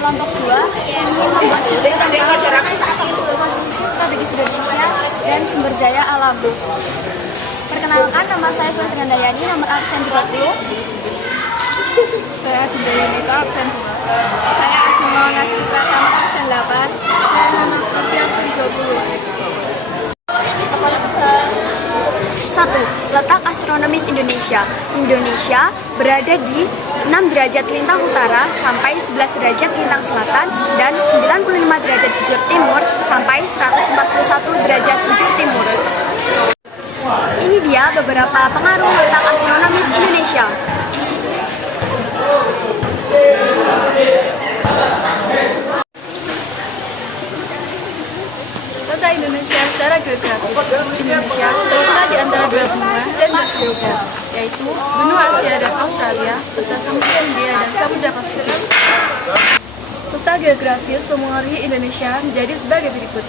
Kelompok 2 ingin membuat video tentang posisi strategis Indonesia dan sumber daya alam. Perkenalkan, nama saya Sultan Dayani, nomor absen 30. Saya Dinda absen 2. Saya Agima Nasir Pratama, absen 8. Saya Muhammad Novi, absen 20. 1. Letak astronomis Indonesia. Indonesia berada di 6 derajat lintang utara sampai 11 derajat lintang selatan dan 95 derajat bujur timur sampai 141 derajat bujur timur. Ini dia beberapa pengaruh letak astronomis Indonesia. Letak Indonesia secara geografis. Indonesia terletak di antara dua benua dan bersaudaranya, yaitu benua Asia dan Australia, serta Samudra Hindia dan Samudra Pasifik. Letak geografis mempengaruhi Indonesia menjadi sebagai berikut.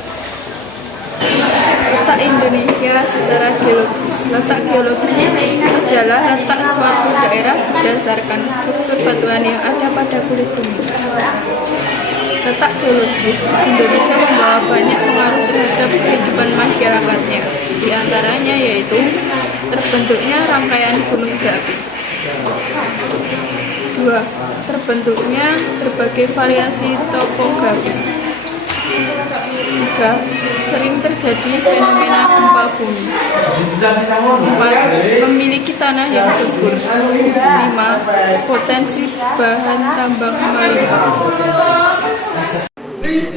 Letak Indonesia secara geologis. Letak geologis adalah letak suatu daerah berdasarkan struktur batuan yang ada pada kulit bumi. Letak geologis, Indonesia membawa banyak pengaruh terhadap kehidupan masyarakatnya. Di antaranya yaitu terbentuknya rangkaian gunung berapi. 2. Terbentuknya berbagai variasi topografi. 3. Sering terjadi fenomena gempa bumi. 4. Memiliki tanah yang subur. 5. Potensi bahan tambang melimpah.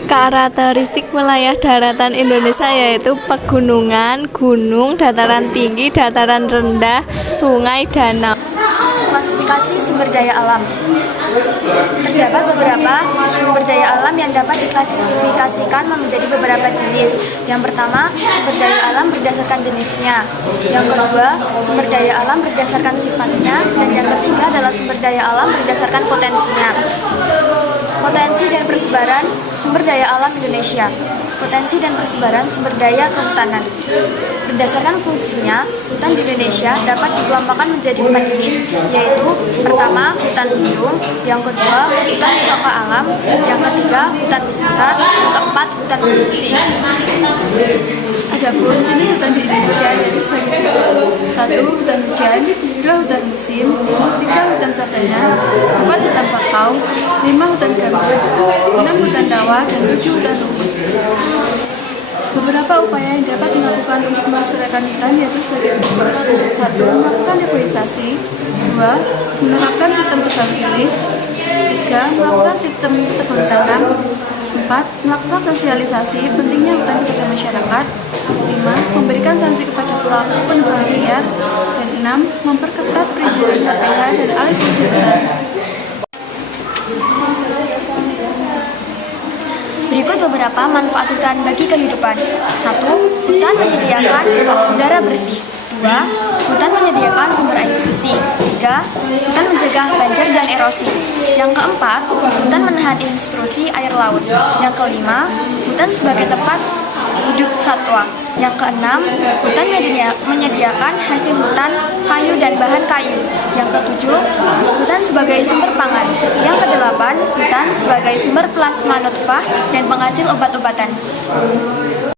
Karakteristik wilayah daratan Indonesia yaitu pegunungan, gunung, dataran tinggi, dataran rendah, sungai, danau. Klasifikasi sumber daya alam. Terdapat beberapa sumber daya alam yang dapat diklasifikasikan menjadi beberapa jenis. Yang pertama, sumber daya alam berdasarkan jenisnya. Yang kedua, sumber daya alam berdasarkan sifatnya. Dan yang ketiga adalah sumber daya alam berdasarkan potensinya. Potensi dan persebaran sumber daya alam Indonesia. Potensi dan persebaran sumber daya kehutanan. Berdasarkan fungsinya, hutan di Indonesia dapat dikelompokkan menjadi 4 jenis, yaitu pertama, hutan lindung, yang kedua, hutan wisata alam, yang ketiga, hutan wisata, yang keempat, hutan produksi. Adapun jenis hutan di Indonesia yaitu sebagai berikut: 1. Hutan hujan, 2. Hutan musim, 3. Hutan sabana, 4. Hutan bakau, 5. Hutan gambut, 6. Hutan rawa, dan 7. Hutan rumput. Beberapa upaya yang dapat dilakukan untuk melestarikan hutan yaitu sebagai berikut: 1. Melakukan reforestasi, 2. Menerapkan sistem tebang pilih, 3. Melakukan sistem tebang tanam, 4. Melakukan sosialisasi pentingnya hutan kepada masyarakat, 5. Memberikan sanksi kepada pelaku penebangan liar, dan 6. Memperketat perizinan KPH dan alih fungsi hutan. Berikut beberapa manfaat hutan bagi kehidupan. 1. Hutan menyediakan udara bersih. 2. Hutan menyediakan sumber air bersih. 3. Hutan mencegah banjir dan erosi. Yang keempat, hutan menahan intrusi air laut. Yang kelima, hutan sebagai tempat hidup satwa. Yang keenam, hutan menyediakan hasil hutan, kayu dan bahan kayu. Yang ketujuh, hutan sebagai sumber pangan. Yang kedelapan, hutan sebagai sumber plasma nutfah dan penghasil obat-obatan.